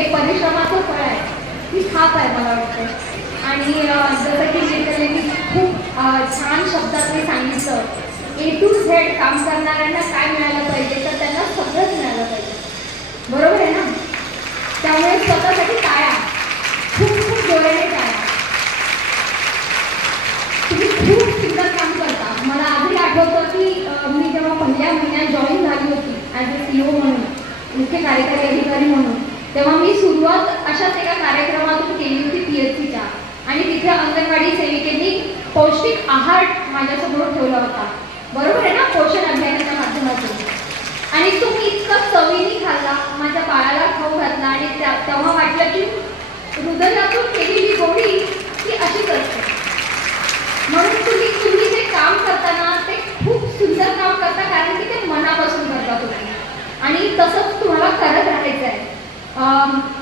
हे परिश्रमाचं फळ आहे, ही थाप आहे मला वाटतं. आणि जसं की शेतकऱ्यांनी खूप छान शब्दात मी सांगितलं, A to Z काम करणाऱ्यांना काय मिळालं पाहिजे, तर त्यांना सगळंच मिळालं पाहिजे. बरोबर आहे ना? त्यामुळे स्वतःसाठी टाळ्या, खूप खूप जोराने टाळ्या. तुम्ही खूप सुंदर काम करता. मला आधी आठवतं की मी जेव्हा पहिल्या महिन्यात जॉईन झाली होती ॲज अ CEO म्हणून, मुख्य कार्यकारी अधिकारी म्हणून, तेव्हा मी सुरुवात अशाच एका कार्यक्रमातून केली होती PHCच्या. आणि तिथे अंगणवाडी सेविकेंनी पौष्टिक आहार माझ्यासमोर ठेवला होता. बरोबर आहे ना? पोषण अभियानाच्या माध्यमातून. आणि तो मी इतका चवीने खाल्ला, माझ्या बाळाला खाऊ घातला. आणि तेव्हा वाटलं की हृदयातून केलेली गोडी ही अशीच असते. म्हणून तुम्ही जे काम करताना ते खूप सुंदर काम करता, कारण की ते मनापासून करता तुम्ही. आणि तसंच तुम्हाला करत राहायचं आहे.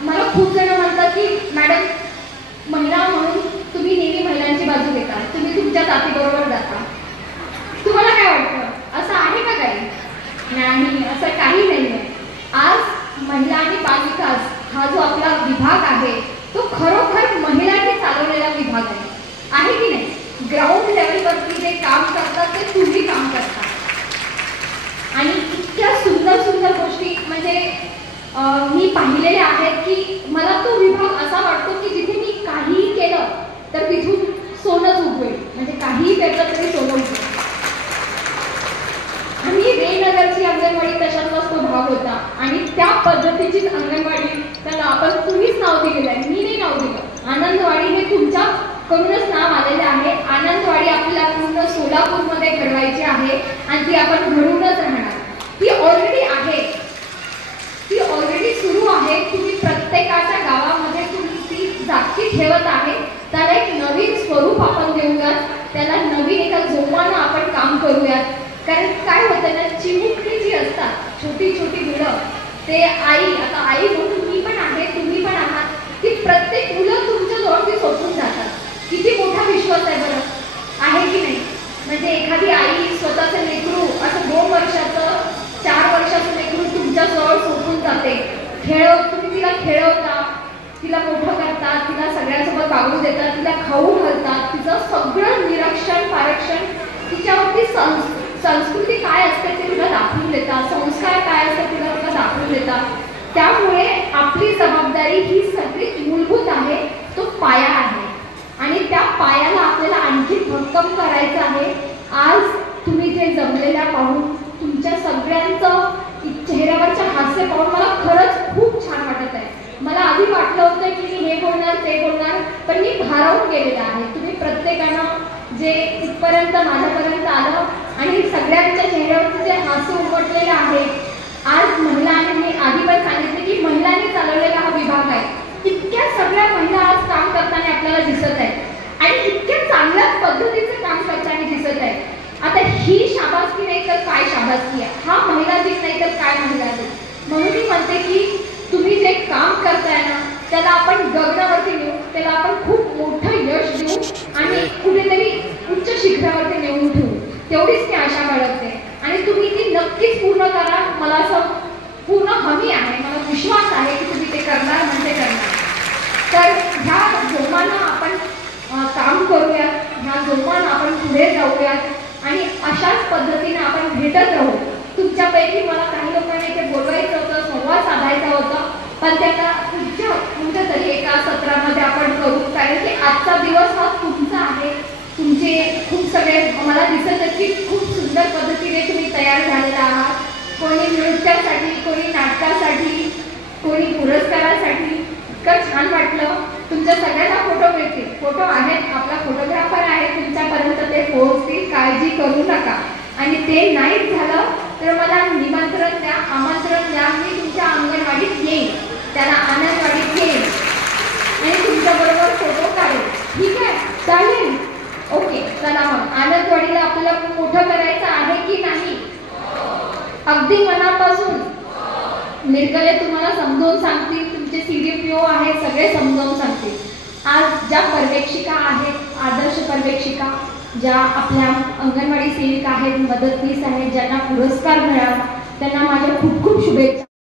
मला खूप जण म्हणतात की मॅडम, महिला म्हणून तुम्ही नेहमी महिलांची बाजू घेता, तुम्ही तुमच्या जातीबरोबर जाता. तुम्हाला काय वाटतं, असं आहे का काही? नाही, असं काही नाही आहे. आज महिला आणि बालविकास हा जो आपला विभाग आहे, तो खरोखर महिलांनी चालवलेला विभाग आहे की नाही? ग्राउंड लेवलवरती जे काम करतात ते तुम्ही काम करता. आणि इतक्या सुंदर सुंदर गोष्टी म्हणजे मी पाहिलेल्या आहेत की मला तो विभाग असा वाटतो की जिथे मी काहीही केलं तर तिथून सोनंच उगवेल. म्हणजे काहीही पेरलं तरी सोनं उगवेल. आणि रेनगरची अंगणवाडी तशातलाच तो भाग होता. आणि त्या पद्धतीचीच अंगणवाडी, त्याला आपण तुम्हीच नाव दिलेलं आहे, मी नाही नाव दिलं. आनंदवाडी हे तुमच्याकडूनच नाव आलेलं आहे. आनंदवाडी आपल्याला पूर्ण सोलापूरमध्ये घडवायची आहे आणि ती आपण घडवूनच राहणार. ती ऑलरेडी आहे, ती ऑलरेडी सुरू आहे. तुम्ही प्रत्येकाच्या गावामध्ये तुम्ही ती जागती ठेवत आहे. त्याला एक नवीन स्वरूप आपण देऊयात, त्याला नवीन एका जोमानं आपण काम करूयात. कारण काय होतं ना, चिमुकली जी असतात, छोटी छोटी मुलं, ते आई, आता आई म्हणून मी पण आहे, तुम्ही पण आहात, ती प्रत्येक मुलं तुमच्याजवळ ती सोडून जातात. किती मोठा विश्वास आहे बरं, आहे की नाही? म्हणजे एखादी आई स्वतःचं लेकरू असं 2 वर्षाचं 4 वर्षाचं लेकरू तुमच्याजवळ सोडून जाते. तुम्ही तिला खेळवता, तिला मोठं करतात, तिला सगळ्यांसोबत वागू देतात, तिला खाऊ घालतात, तिचं सगळं निरीक्षण पारक्षण, तिच्यावरती संस्कृती काय असते ते तुला दाखवून देतात, संस्कार काय असतात तिला तुला दाखवून देतात. त्यामुळे आपली जबाबदारी ही सगळी मूलभूत आहे, तो पाया आहे. आणि त्या पायाला आपल्याला आणखी भक्कम करायचं आहे. आज तुम्ही जे जमलेल्या पाहून, तुमच्या सगळ्यांचं चेहऱ्यावरच्या हास्य पाहून मला खरंच खूप छान वाटत आहे. मला आधी वाटलं होतं की मी हे बोलणार ते बोलणार, पण मी भारावून गेलेलं आहे. तुम्ही प्रत्येकानं जे इथपर्यंत माझ्यापर्यंत आलं आणि सगळ्यांच्या चेहऱ्यावरती जे हास्य उमटलेलं आहे. आज महिलांनी, मी आधी पण सांगितले की महिलांनी चालवलेला हा विभाग आहे. इतक्या सगळ्या महिला आज काम करताना आपल्याला दिसत आहेत आणि इतक्या चांगल्या पद्धतीचं काम करताना दिसत आहेत. आता ही शाबासकी नाही तर काय शाबासकी आहे? हा महिला दिन नाही तर काय महिला दिन? म्हणून मी म्हणते की तुम्ही जे काम करताय ना, त्याला आपण गगनावरती नेऊ, त्याला आपण खूप मोठं यश देऊ आणि कुठेतरी उच्च शिखरावरती नेऊन ठेवू. तेवढीच मी आशा बाळगते आणि तुम्ही ती नक्कीच पूर्ण करा. मला असं पूर्ण हमी आहे, मला विश्वास आहे की तुम्ही ते करणार म्हणजे करणार. तर ह्या जोमानं आपण काम करूयात, ह्या जोमानं आपण पुढे जाऊयात आणि अशाच पद्धतीने आपण भेटत राहू. तुमच्यापैकी मला काही लोकांना इथे बोलवायचं होतं, संवाद साधायचा होता, पण त्याला तुमच्या तरी एका सत्रामध्ये आपण करू. कारण की आजचा दिवस हा तुमचा आहे. तुमचे खूप सगळे मला दिसत आहे की खूप सुंदर पद्धतीने तुम्ही तयार झालेला आहात. कोणी नृत्यासाठी, कोणी नाटकासाठी, कोणी पुरस्कारासाठी. इतकं छान वाटलं. तुमच्या सगळ्यांना फोटो मिळतील, फोटो आहेत, आपला फोटोग्राफर आहे, तुमच्यापर्यंत ते पोहोचतील, काळजी करू नका. आणि ते नाहीच झालं तर मला निमंत्रण द्या, आमंत्रण द्या, मी तुमच्या अंगणवाडीत येईन, त्याला आनंदवाडीत येईन आणि तुमच्याबरोबर फोटो काढेल. ठीक आहे? चालेल? ओके, चला मग आनंदवाडीला आपल्याला मोठं करायचं आहे की नाही? अगदी मनापासून. निर्गले तुम्हाला समजावून सांगतील, तुमचे CDPO आहेत, सगळे समजावून सांगतील. आज ज्या पर्यवेक्षिका आहेत, आदर्श पर्यवेक्षिका, ज्या आपल्या अंगणवाडी सेविका आहेत, मदतनीस आहेत, ज्यांना पुरस्कार मिळाला, त्यांना माझ्या खूप खूप शुभेच्छा.